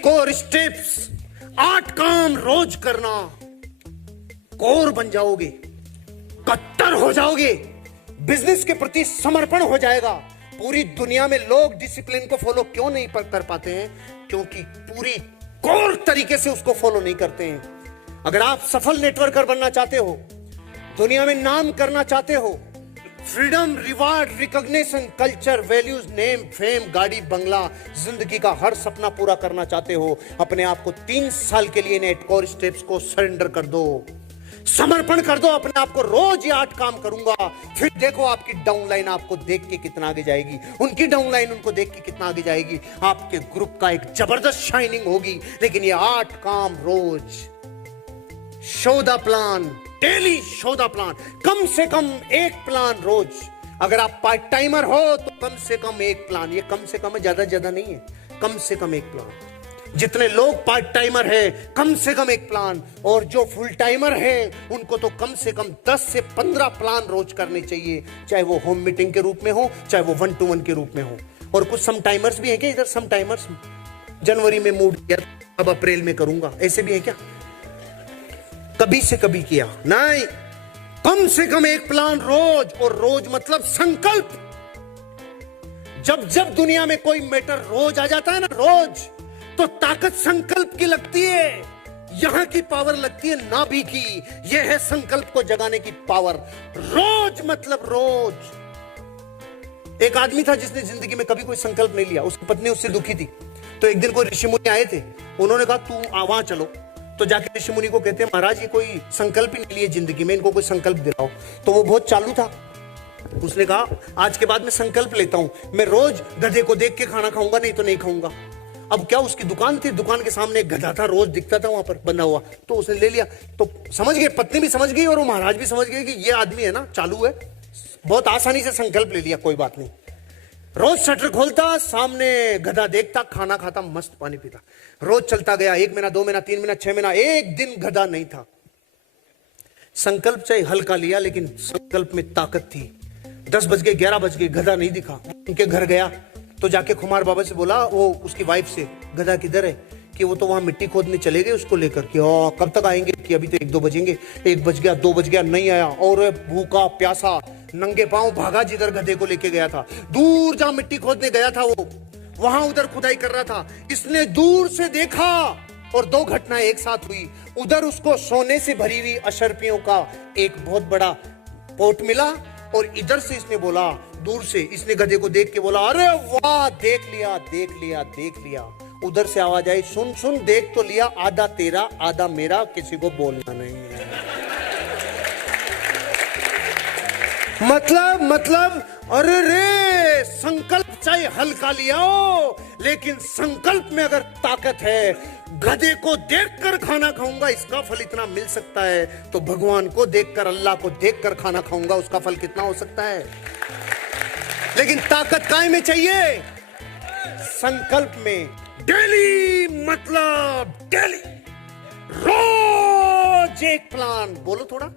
Core steps, 8 काम रोज करना, core बन जाओगे, कट्टर हो जाओगे, बिजनेस के प्रति समर्पण हो जाएगा। पूरी दुनिया में लोग डिसिप्लिन को फॉलो क्यों नहीं कर पाते हैं? क्योंकि पूरी कोर तरीके से उसको फॉलो नहीं करते हैं। अगर आप सफल नेटवर्कर बनना चाहते हो, दुनिया में नाम करना चाहते हो, freedom, reward, recognition, culture, values, name, fame, गाड़ी, बंगला, जिंदगी का हर सपना पूरा करना चाहते हो, अपने आप को 3 साल के लिए नेट कोर स्टेप्स को सरेंडर कर दो, समर्पण कर दो अपने आप को। रोज ये 8 काम करूंगा, फिर देखो आपकी डाउनलाइन आपको देख के कितना आगे जाएगी, उनकी डाउनलाइन उनको देख के कितना आगे जाएगी। आपके ग्रुप का एक जबरदस्त शाइनिंग होगी। लेकिन ये 8 काम रोज, show the plan, daily show the plan, कम से कम 1 प्लान रोज। अगर आप पार्ट टाइमर हो तो कम से कम 1 प्लान, ये कम से कम है, ज्यादा नहीं है, कम से कम 1 प्लान। जितने लोग पार्ट टाइमर हैं, कम से कम 1 प्लान, और जो फुल टाइमर हैं उनको तो कम से कम 10 से 15 प्लान रोज करने चाहिए, चाहे वो होम मीटिंग के रूप में हो, चाहे वो 1-to-1 के रूप में हो। और कुछ सम टाइमर्स भी हैं क्या इधर? सम टाइमर्स जनवरी में मूड किया, अब अप्रैल में करूंगा, ऐसे भी है क्या? कभी से कभी किया नहीं, कम से कम 1 प्लान रोज। और रोज मतलब संकल्प। जब दुनिया में कोई मैटर रोज आ जाता है ना, रोज, तो ताकत संकल्प की लगती है। यहां की पावर लगती है नाभि की। यह है संकल्प को जगाने की पावर। रोज मतलब रोज। एक आदमी था जिसने जिंदगी में कभी कोई संकल्प नहीं लिया, उसकी पत्नी उससे दुखी थी। तो एक दिन कोई ऋषि मुनि आए थे, उन्होंने कहा तू वहां चलो। तो जाके ऋषि मुनि को कहते हैं महाराज ये कोई संकल्प ही नहीं लिए जिंदगी में, इनको कोई संकल्प दिलाओ। तो वो बहुत चालू था, उसने कहा आज के बाद मैं संकल्प लेता हूं, मैं रोज गधे को देख के खाना खाऊंगा, नहीं तो नहीं खाऊंगा। अब क्या, उसकी दुकान थी, दुकान के सामने एक गधा था, रोज दिखता था वहां पर बना हुआ, तो उसने ले लिया। तो समझ गए, पत्नी भी समझ गई और वो महाराज भी समझ गए कि ये आदमी है ना चालू है, बहुत आसानी से संकल्प ले लिया, कोई बात नहीं। रोज शटर खोलता, सामने गधा देखता, खाना खाता, मस्त पानी पीता। रोज चलता गया, 1 महीना, 2 महीना, 3 महीना, 6 महीना, एक दिन गधा नहीं था। संकल्प चाहे हल्का लिया, लेकिन संकल्प में ताकत थी। 10 बज गए, 11 बज गए, गधा नहीं दिखा। उनके घर गया तो जाके खुमार बाबा से बोला, वो उसकी वाइफ से, गधा किधर है? कि वो तो वहां मिट्टी खोदने चले गए उसको लेकर। कि कब तक आएंगे? कि अभी तो 1-2 बजेंगे। 1 बज गया, 2 बज गया, नहीं आया। और भूखा प्यासा नंगे पांव भागा जिधर गधे को लेके गया था। दूर जहां मिट्टी खोदने गया था वो, वहां उधर खुदाई कर रहा था। इसने दूर से देखा और 2 घटनाएं एक साथ हुई। उधर उसको सोने से भरी हुई अशर्फियों का एक बहुत बड़ा पोट मिला, और इधर से इसने बोला, दूर से इसने गधे को देख के बोला, अरे वाह, देख लिया, देख लिया, देख लिया। उधर से आवाज आई, सुन सुन, देख तो लिया, आधा तेरा आधा मेरा, किसी को बोलना नहीं है। मतलब अरे रे, संकल्प चाहे हल्का लिया हो, लेकिन संकल्प में अगर ताकत है, गधे को देखकर खाना खाऊंगा, इसका फल इतना मिल सकता है, तो भगवान को देखकर, अल्लाह को देखकर खाना खाऊंगा, उसका फल कितना हो सकता है? लेकिन ताकत काय में चाहिए? संकल्प में। डेली मतलब डेली, रोज 1 प्लान। बोलो थोड़ा।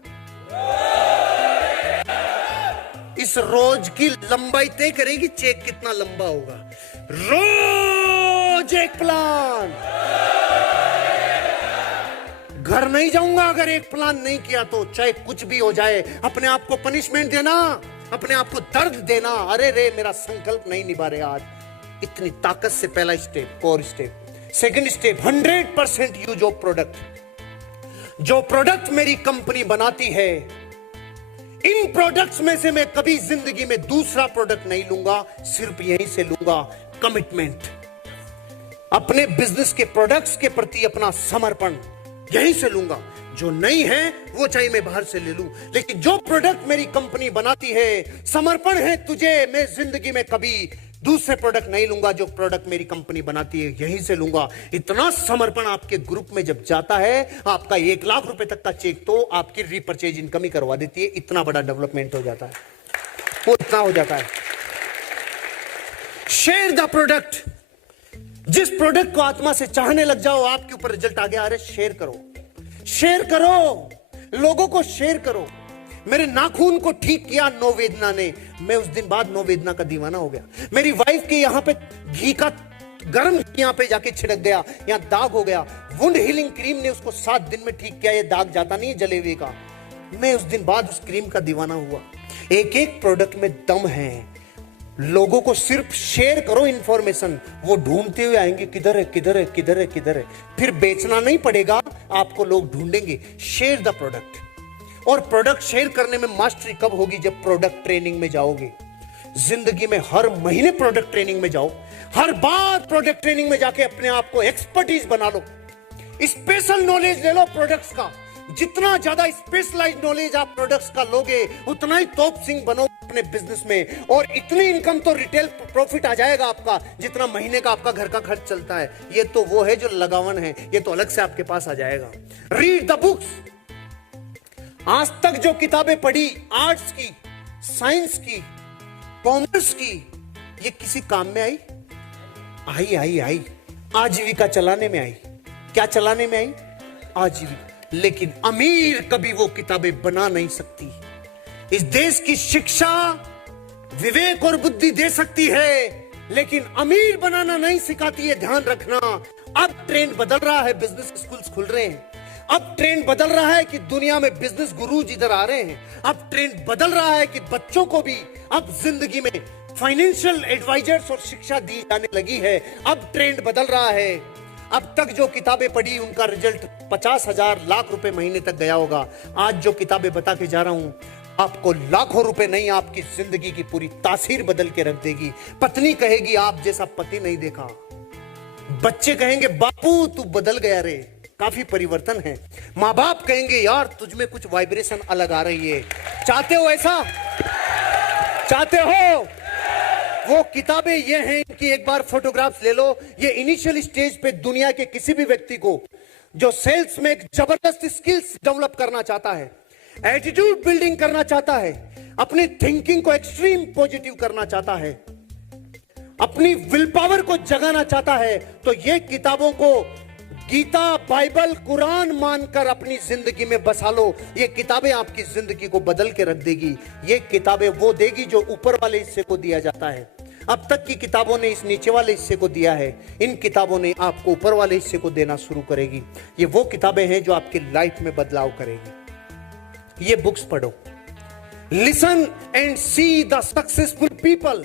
इस रोज की लंबाई तय करेगी चेक कितना लंबा होगा। रोज 1 प्लान। घर नहीं जाऊंगा अगर 1 प्लान नहीं किया तो, चाहे कुछ भी हो जाए। अपने आप को पनिशमेंट देना, अपने आप को दर्द देना, अरे रे मेरा संकल्प नहीं निभा रहे आज। इतनी ताकत से पहला step, core step. Second step, 100% use of product. जो प्रोडक्ट मेरी कंपनी बनाती है, इन प्रोडक्ट्स में से मैं कभी जिंदगी में दूसरा प्रोडक्ट नहीं लूंगा, सिर्फ यहीं से लूंगा। कमिटमेंट, अपने बिजनेस के प्रोडक्ट्स के प्रति अपना समर्पण यहीं से लूंगा। जो नहीं है वो चाहे मैं बाहर से ले लूं, लेकिन जो प्रोडक्ट मेरी कंपनी बनाती है, समर्पण है तुझे, मैं जिंदगी में कभी दूसरे प्रोडक्ट नहीं लूंगा। जो प्रोडक्ट मेरी कंपनी बनाती है यहीं से लूंगा। इतना समर्पण आपके ग्रुप में जब जाता है, आपका 1 लाख रुपए तक का चेक तो आपकी रीपरचेज इनकम ही करवा देती है। इतना बड़ा डेवलपमेंट हो जाता है, वो इतना हो जाता है। Share the product. जिस प्रोडक्ट को आत्मा से चाहने लग जाओ, आपके ऊपर रिजल्ट आ गया, अरे शेयर करो, शेयर करो, लोगों को शेयर करो। मेरे नाखून को ठीक किया नो वेदना ने, मैं उस दिन बाद नो वेदना का दीवाना हो गया। मेरी वाइफ के यहां पे घी का गर्म यहाँ पे जाके छिड़क गया, यहाँ दाग हो गया, वुंड हीलिंग क्रीम ने उसको 7 दिन में ठीक किया, ये दाग जाता नहीं है जले हुए का। मैं उस दिन बाद उस क्रीम का दीवाना हुआ। एक एक प्रोडक्ट में दम है। लोगों को सिर्फ शेयर करो इंफॉर्मेशन, वो ढूंढते हुए आएंगे किधर है किधर है किधर है किधर है। फिर बेचना नहीं पड़ेगा आपको, लोग ढूंढेंगे। Share the product. और प्रोडक्ट शेयर करने में मास्टरी कब होगी? जब प्रोडक्ट ट्रेनिंग में जाओगे। जिंदगी में हर महीने प्रोडक्ट ट्रेनिंग में जाओ, हर बार प्रोडक्ट ट्रेनिंग में जाके अपने आप को एक्सपर्टीज बना लो, स्पेशल नॉलेज ले लो प्रोडक्ट्स का। जितना ज्यादा स्पेशलाइज्ड नॉलेज आप प्रोडक्ट्स का लोगे, उतना ही टॉप सिंह बनो अपने बिजनेस में, और इतनी इनकम तो रिटेल प्रॉफिट आ जाएगा आपका जितना महीने का आपका घर का खर्च चलता है। ये तो वो है जो लगावन है, ये तो अलग से आपके पास आ जाएगा। Read the books. आज तक जो किताबें पढ़ी, आर्ट्स की, साइंस की, कॉमर्स की, ये किसी काम में आई? आई आई आई आजीविका चलाने में आई। क्या चलाने में आई? आजीविका। लेकिन अमीर कभी वो किताबें बना नहीं सकती। इस देश की शिक्षा विवेक और बुद्धि दे सकती है, लेकिन अमीर बनाना नहीं सिखाती है। ध्यान रखना। अब ट्रेंड बदल रहा है, बिजनेस स्कूल्स खुल रहे हैं। अब ट्रेंड बदल रहा है कि दुनिया में बिजनेस गुरुज इधर आ रहे हैं। अब ट्रेंड बदल रहा है कि बच्चों को भी अब जिंदगी में फाइनेंशियल एडवाइजर्स और शिक्षा दी जाने लगी है। अब ट्रेंड बदल रहा है। अब तक जो किताबें पढ़ी उनका रिजल्ट 50,000 लाख रुपए महीने तक गया होगा। आज जो किताबें बता के जा रहा हूं, आपको लाखों रुपए नहीं, आपकी जिंदगी की पूरी तासीर बदल के रख देगी। पत्नी कहेगी आप जैसा पति नहीं देखा। बच्चे कहेंगे बापू तू बदल गया रे, काफी परिवर्तन है। माँ बाप कहेंगे यार तुझ में कुछ वाइब्रेशन अलग आ रही है। चाहते हो ऐसा? चाहते हो? वो किताबें ये हैं, इनकी एक बार फोटोग्राफ्स ले लो। ये इनिशियल स्टेज पे दुनिया के किसी भी व्यक्ति को जो सेल्स में एक जबरदस्त स्किल्स डेवलप करना चाहता है, एटीट्यूड बिल्डिंग करना चाहता है, अपनी थिंकिंग को एक्सट्रीम पॉजिटिव करना चाहता है, अपनी विल पावर को जगाना चाहता है, तो ये किताबों को गीता, बाइबल, कुरान मानकर अपनी जिंदगी में बसा लो। ये किताबें आपकी जिंदगी को बदल के रख देगी। ये किताबें वो देगी जो ऊपर वाले हिस्से को दिया जाता है। अब तक की किताबों ने इस नीचे वाले हिस्से को दिया है, इन किताबों ने आपको ऊपर वाले हिस्से को देना शुरू करेगी। ये वो किताबें हैं जो आपकी लाइफ में बदलाव करेगी। ये बुक्स पढ़ो। Listen and see the successful people.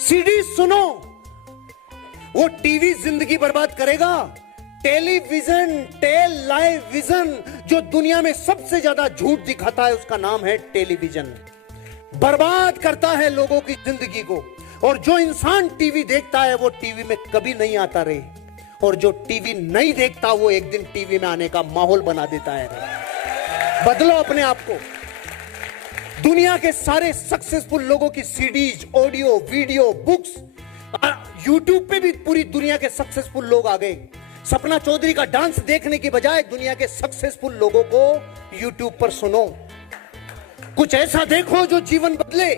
CD सुनो। वो टीवी जिंदगी बर्बाद करेगा। टेलीविजन, टेल लाइव विजन, जो दुनिया में सबसे ज्यादा झूठ दिखाता है उसका नाम है टेलीविजन। बर्बाद करता है लोगों की जिंदगी को। और जो इंसान टीवी देखता है वो टीवी में कभी नहीं आता रे, और जो टीवी नहीं देखता वो एक दिन टीवी में आने का माहौल बना देता है रे। बदलो अपने आप को। दुनिया के सारे सक्सेसफुल लोगों की CDs, audio, video, books, YouTube पे भी पूरी दुनिया के सक्सेसफुल लोग आ गए। सपना चौधरी का डांस देखने की बजाय दुनिया के सक्सेसफुल लोगों को यूट्यूब पर सुनो। कुछ ऐसा देखो जो जीवन बदले।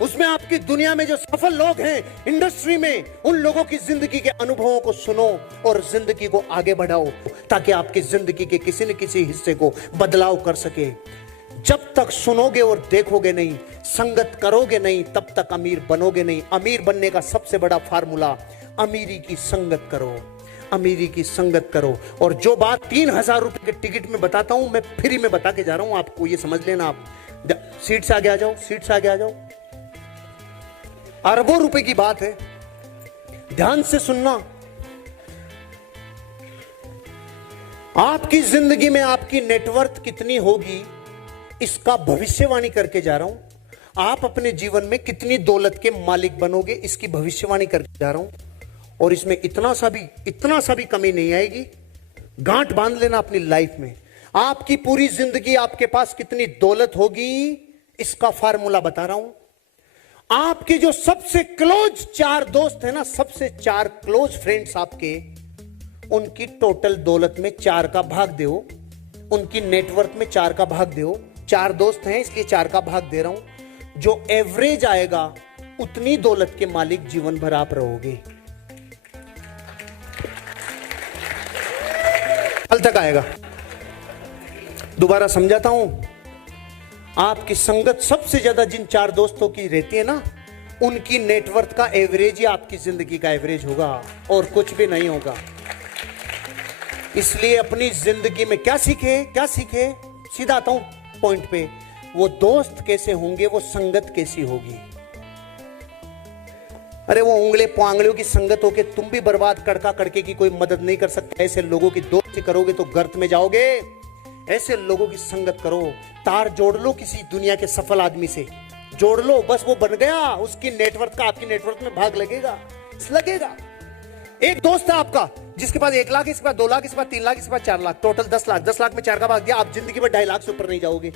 उसमें आपकी दुनिया में जो सफल लोग हैं इंडस्ट्री में, उन लोगों की जिंदगी के अनुभवों को सुनो और जिंदगी को आगे बढ़ाओ, ताकि आपकी जिंदगी के किसी न किसी हिस्से को बदलाव कर सके। जब तक सुनोगे और देखोगे नहीं, संगत करोगे नहीं, तब तक अमीर बनोगे नहीं। अमीर बनने का सबसे बड़ा फार्मूला, अमीरी की संगत करो, अमीरी की संगत करो। और जो बात 3,000 रुपए के टिकट में बताता हूं, मैं फ्री में बता के जा रहा हूं आपको, ये समझ लेना। आप सीट से आगे आ जाओ, सीट से आगे आ जाओ। अरबों रुपए की बात है, ध्यान से सुनना। आपकी जिंदगी में आपकी नेटवर्थ कितनी होगी, इसका भविष्यवाणी करके जा रहा हूं। आप अपने जीवन में कितनी दौलत के मालिक बनोगे, इसकी भविष्यवाणी करके जा रहा हूं। और इसमें इतना सा भी कमी नहीं आएगी। गांठ बांध लेना अपनी लाइफ में। आपकी पूरी जिंदगी आपके पास कितनी दौलत होगी, इसका फार्मूला बता रहा हूं। आपके जो सबसे क्लोज 4 दोस्त है ना, सबसे 4 क्लोज फ्रेंड्स आपके, उनकी टोटल दौलत में 4 का भाग दो। उनकी नेटवर्थ में 4 का भाग दो। 4 दोस्त हैं इसलिए 4 का भाग दे रहा हूं। जो एवरेज आएगा उतनी दौलत के मालिक जीवन भर आप रहोगे। कल तक आएगा। दोबारा समझाता हूं। आपकी संगत सबसे ज्यादा जिन 4 दोस्तों की रहती है ना, उनकी नेटवर्थ का एवरेज ही आपकी जिंदगी का एवरेज होगा और कुछ भी नहीं होगा। इसलिए अपनी जिंदगी में क्या सीखे, सीधा आता हूं पॉइंट पे, वो दोस्त कैसे होंगे, वो संगत कैसी होगी। अरे वो उंगले पांगलियों की संगत होके तुम भी बर्बाद, कड़का कड़के की कोई मदद नहीं कर सकता। ऐसे लोगों की दोस्ती करोगे तो गर्त में जाओगे। ऐसे लोगों की संगत करो। तार जोड़ लो किसी दुनिया के सफल आदमी से, जोड़ लो, बस वो बन गया, उसकी नेटवर्क का आपकी नेटवर्क में भाग लगेगा। एक दोस्त है आपका जिसके पास 1 लाख, इसके पास 2 लाख, इसके पास 3 लाख, इसके पास 4 लाख, टोटल 10 लाख। 10 लाख में 4 का भाग गया, आप जिंदगी में 2.5 लाख से ऊपर नहीं जाओगे।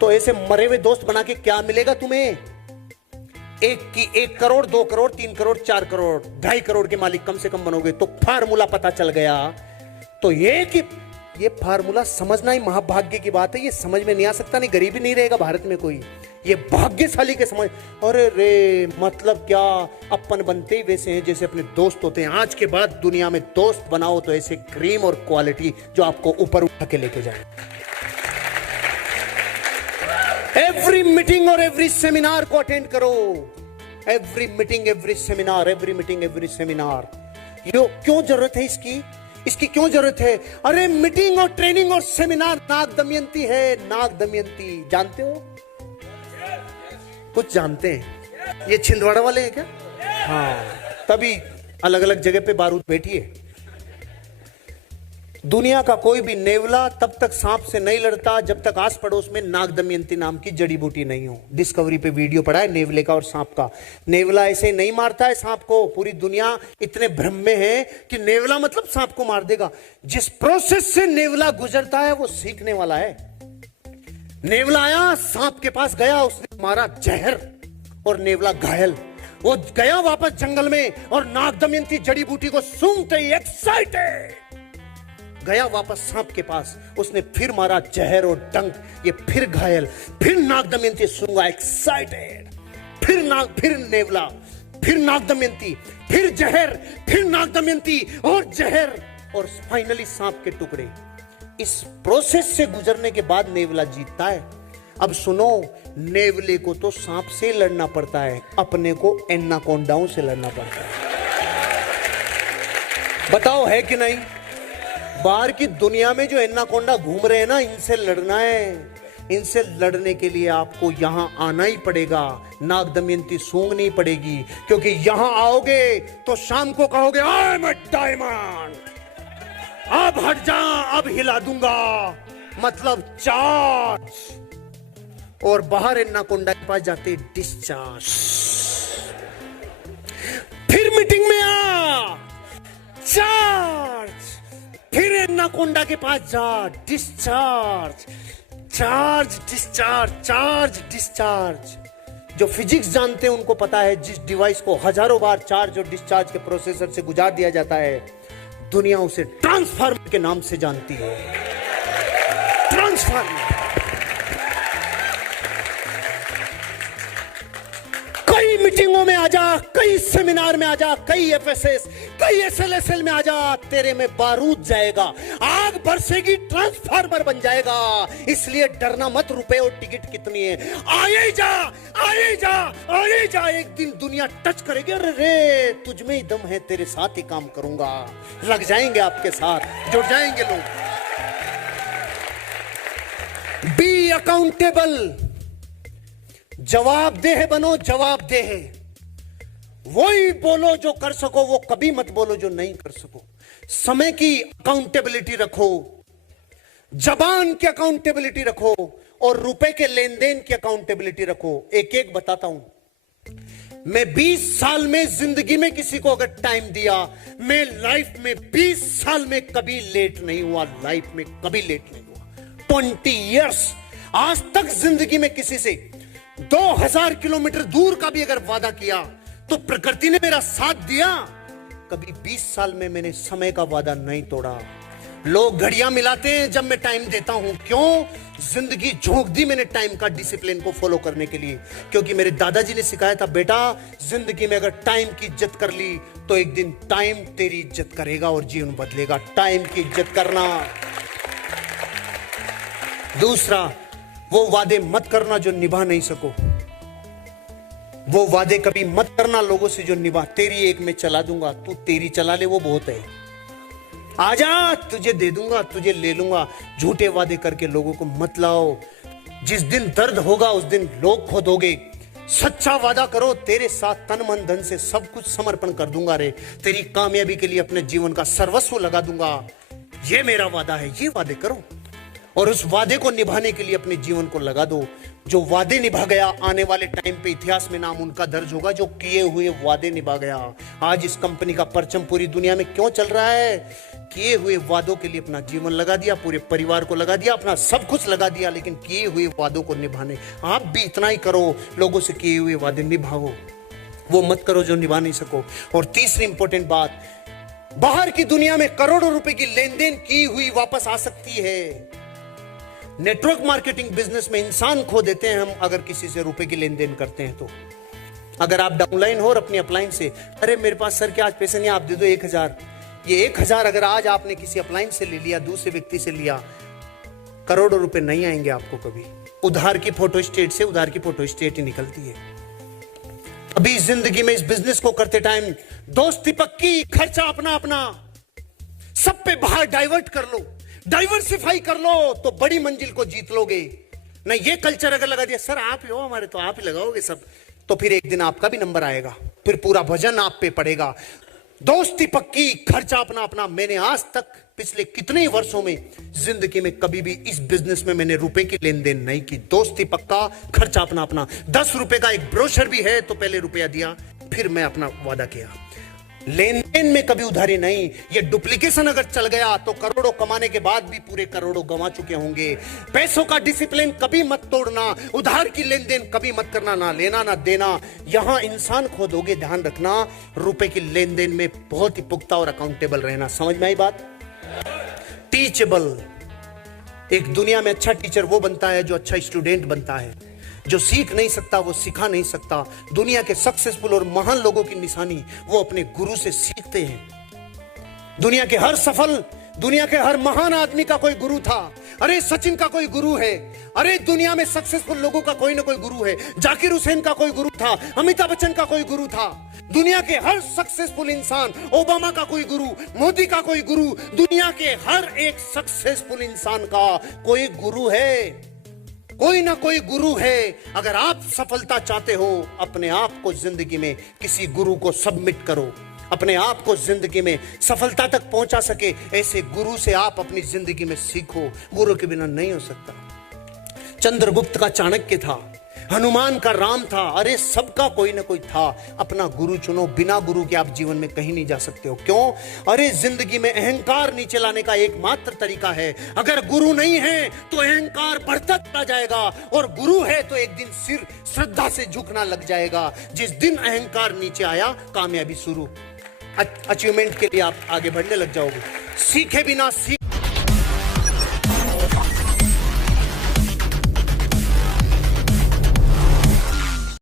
तो ऐसे मरे हुए दोस्त बना के क्या मिलेगा तुम्हें? 1 करोड़, 2 करोड़, 3 करोड़, 4 करोड़, 2.5 करोड़ के मालिक कम से कम बनोगे। तो फार्मूला पता चल गया। तो ये फार्मूला समझना ही महाभाग्य की बात है। ये समझ में नहीं आ सकता, नहीं गरीबी नहीं रहेगा भारत में कोई। ये भाग्यशाली के समझ। अरे रे, मतलब क्या, अपन बनते ही वैसे हैं जैसे अपने दोस्त होते हैं। आज के बाद दुनिया में दोस्त बनाओ तो ऐसे क्रीम और क्वालिटी जो आपको ऊपर उठा के लेके जाए। एवरी मीटिंग और एवरी सेमिनार को अटेंड करो। Every meeting, every seminar, every meeting, every seminar. क्यों जरूरत है इसकी क्यों जरूरत है? अरे मीटिंग और ट्रेनिंग और सेमिनार नाग दमयंती है। नाग दमयंती जानते हो? कुछ जानते हैं? ये छिंदवाड़ा वाले हैं क्या? हाँ, तभी अलग अलग जगह पे बारूद बैठी है। दुनिया का कोई भी नेवला तब तक सांप से नहीं लड़ता जब तक आस पड़ोस में नाग दमयंती नाम की जड़ी बूटी नहीं हो। डिस्कवरी पे वीडियो पड़ा है नेवले का और सांप का। नेवला ऐसे नहीं मारता है सांप को। पूरी दुनिया इतने भ्रम में है कि नेवला मतलब सांप को मार देगा। जिस प्रोसेस से नेवला गुजरता है वो सीखने वाला है। नेवला आया, सांप के पास गया, उसने मारा जहर और नेवला घायल। वो गया वापस जंगल में और नाग दमयंती जड़ी बूटी को सूंघते ही एक्साइटेड गया वापस सांप के पास। उसने फिर मारा जहर और डंक, ये फिर घायल। फिर नाग दमयंती सूंघा, एक्साइटेड। फिर नेवला, फिर नाग दमयंती, फिर जहर, फिर नाग दमयंती और जहर और फाइनली सांप के टुकड़े। इस प्रोसेस से गुजरने के बाद नेवला जीतता है। अब सुनो, नेवले को तो सांप से लड़ना पड़ता है, अपने को एनाकोंडाओं से लड़ना पड़ता है। बताओ है कि नहीं? बाहर की दुनिया में जो एनाकोंडा घूम रहे हैं ना, इनसे लड़ना है। इनसे लड़ने के लिए आपको यहां आना ही पड़ेगा। नाग दमयंती सूंघनी पड़ेगी, क्योंकि यहां आओगे तो शाम को कहोगे आई एम अ डायमंड, अब हट जा, अब हिला दूंगा, मतलब चार्ज। और बाहर एनाकोंडा के पास जाते डिस्चार्ज। फिर मीटिंग में आ, चार्ज। फिर एनाकोंडा के पास जा, discharge. Charge, discharge, charge, discharge. जो फिजिक्स जानते हैं उनको पता है, जिस डिवाइस को हजारों बार चार्ज और डिस्चार्ज के प्रोसेसर से गुजार दिया जाता है, दुनिया उसे ट्रांसफार्मर के नाम से जानती है। ट्रांसफार्मर। कई मीटिंगों में आजा, कई सेमिनार में आजा, कई एफएसएस, कई एसएलएसएल में आजा, तेरे में बारूद जाएगा, आग बरसेगी, ट्रांसफार्मर बन जाएगा। इसलिए डरना मत। रुपए और टिकट कितनी है, आए जा, आए जा, आए जा। एक दिन दुनिया टच करेगी, अरे रे तुझ में ही दम है, तेरे साथ ही काम करूंगा। लग जाएंगे आपके साथ, जुड़ जाएंगे लोग। बी अकाउंटेबल, जवाबदेह बनो, जवाबदेह। वही बोलो जो कर सको, वो कभी मत बोलो जो नहीं कर सको। समय की अकाउंटेबिलिटी रखो, जबान की अकाउंटेबिलिटी रखो और रुपए के लेन देन की अकाउंटेबिलिटी रखो। एक एक बताता हूं। मैं 20 साल में जिंदगी में किसी को अगर टाइम दिया, मैं लाइफ में 20 साल में कभी लेट नहीं हुआ। लाइफ में कभी लेट नहीं हुआ। 20 इयर्स आज तक जिंदगी में किसी से 2000 किलोमीटर दूर का भी अगर वादा किया तो प्रकृति ने मेरा साथ दिया। कभी 20 साल में मैंने समय का वादा नहीं तोड़ा। लोग घड़ियां मिलाते हैं जब मैं टाइम देता हूं। क्यों? जिंदगी झोंक दी मैंने टाइम का डिसिप्लिन को फॉलो करने के लिए, क्योंकि मेरे दादाजी ने सिखाया था, बेटा जिंदगी में अगर टाइम की इज्जत कर ली तो एक दिन टाइम तेरी इज्जत करेगा और जीवन बदलेगा। टाइम की इज्जत करना। दूसरा, वो वादे मत करना जो निभा नहीं सको। वो वादे कभी मत करना लोगों से जो निभा, तेरी एक मैं चला दूंगा, तू तेरी चला ले, वो बहुत है। आजा तुझे दे दूंगा, तुझे ले लूंगा, झूठे वादे करके लोगों को मत लाओ। जिस दिन दर्द होगा उस दिन लोग खोदोगे। सच्चा वादा करो, तेरे साथ तन मन धन से सब कुछ समर्पण कर दूंगा रे, तेरी कामयाबी के लिए अपने जीवन का सर्वस्व लगा दूंगा, ये मेरा वादा है। ये वादे करो और उस वादे को निभाने के लिए अपने जीवन को लगा दो। जो वादे निभा गया, आने वाले टाइम पे इतिहास में नाम उनका दर्ज होगा जो किए हुए वादे निभा गया। आज इस कंपनी का परचम पूरी दुनिया में क्यों चल रहा है? किए हुए वादों के लिए अपना जीवन लगा दिया, पूरे परिवार को लगा दिया, अपना सब कुछ लगा दिया, लेकिन किए हुए वादों को निभाने आप भी इतना ही करो, लोगों से किए हुए वादे निभाओ, वो मत करो जो निभा नहीं सको। और तीसरी इंपॉर्टेंट बात, बाहर की दुनिया में करोड़ों रुपए की लेन देन की हुई वापस आ सकती है। नेटवर्क मार्केटिंग बिजनेस में इंसान खो देते हैं हम अगर किसी से रुपए की लेन देन करते हैं तो। अगर आप डाउनलाइन हो और अपनी अपलाइन से, अरे मेरे पास सर क्या आज पैसे नहीं, आप दे दो 1000, ये 1000 अगर आज आपने किसी अपलाइन से ले लिया, दूसरे व्यक्ति से लिया, करोड़ों रुपए नहीं आएंगे आपको कभी। उधार की फोटो स्टेट से उधार की फोटो स्टेट ही निकलती है। अभी जिंदगी में इस बिजनेस को करते टाइम दोस्ती पक्की, खर्चा अपना अपना, सब पे बाहर डाइवर्ट कर लो, डाइवर्सिफाई कर लो तो बड़ी मंजिल को जीत लोगे। ना ये कल्चर अगर लगा दिया, सर आप ही हो हमारे तो आप ही लगाओगे सब, तो फिर एक दिन आपका भी नंबर आएगा, फिर पूरा वजन आप पे पड़ेगा। दोस्ती पक्की, खर्चा अपना अपना। मैंने आज तक पिछले कितने वर्षों में जिंदगी में कभी भी इस बिजनेस में मैंने रुपए की लेन देन नहीं की। दोस्ती पक्का, खर्चा अपना अपना। 10 रुपए का एक ब्रोशर भी है तो पहले रुपया दिया, फिर मैं अपना वादा किया। लेन देन में कभी उधारी नहीं। ये डुप्लीकेशन अगर चल गया तो करोड़ों कमाने के बाद भी पूरे करोड़ों गंवा चुके होंगे। पैसों का डिसिप्लिन कभी मत तोड़ना, उधार की लेन देन कभी मत करना, ना लेना ना देना। यहां इंसान खो दोगे, ध्यान रखना। रुपए की लेन देन में बहुत ही पुख्ता और अकाउंटेबल रहना। समझ में आई बात? टीचेबल। एक दुनिया में अच्छा टीचर वो बनता है जो अच्छा स्टूडेंट बनता है। जो सीख नहीं सकता वो सिखा नहीं सकता। दुनिया के सक्सेसफुल और महान लोगों की निशानी वो अपने गुरु से सीखते हैं। दुनिया के हर सफल, दुनिया के हर महान आदमी का कोई गुरु था। अरे सचिन का कोई गुरु है, अरे दुनिया में सक्सेसफुल लोगों का कोई ना कोई गुरु है। जाकिर हुसैन का कोई गुरु था, अमिताभ बच्चन का कोई गुरु था। दुनिया के हर सक्सेसफुल इंसान, ओबामा का कोई गुरु, मोदी का कोई गुरु, दुनिया के हर एक सक्सेसफुल इंसान का कोई गुरु है, कोई ना कोई गुरु है। अगर आप सफलता चाहते हो, अपने आप को जिंदगी में किसी गुरु को सबमिट करो। अपने आप को जिंदगी में सफलता तक पहुंचा सके ऐसे गुरु से आप अपनी जिंदगी में सीखो। गुरु के बिना नहीं हो सकता। चंद्रगुप्त का चाणक्य था, हनुमान का राम था। अरे सबका कोई ना कोई था। अपना गुरु चुनो। बिना गुरु के आप जीवन में कहीं नहीं जा सकते हो। क्यों? अरे जिंदगी में अहंकार नीचे लाने का एकमात्र तरीका है। अगर गुरु नहीं है तो अहंकार बढ़ता चला जाएगा, और गुरु है तो एक दिन सिर श्रद्धा से झुकना लग जाएगा। जिस दिन अहंकार नीचे आया, कामयाबी शुरू। अचीवमेंट के लिए आप आगे बढ़ने लग जाओगे। सीखे बिना सीख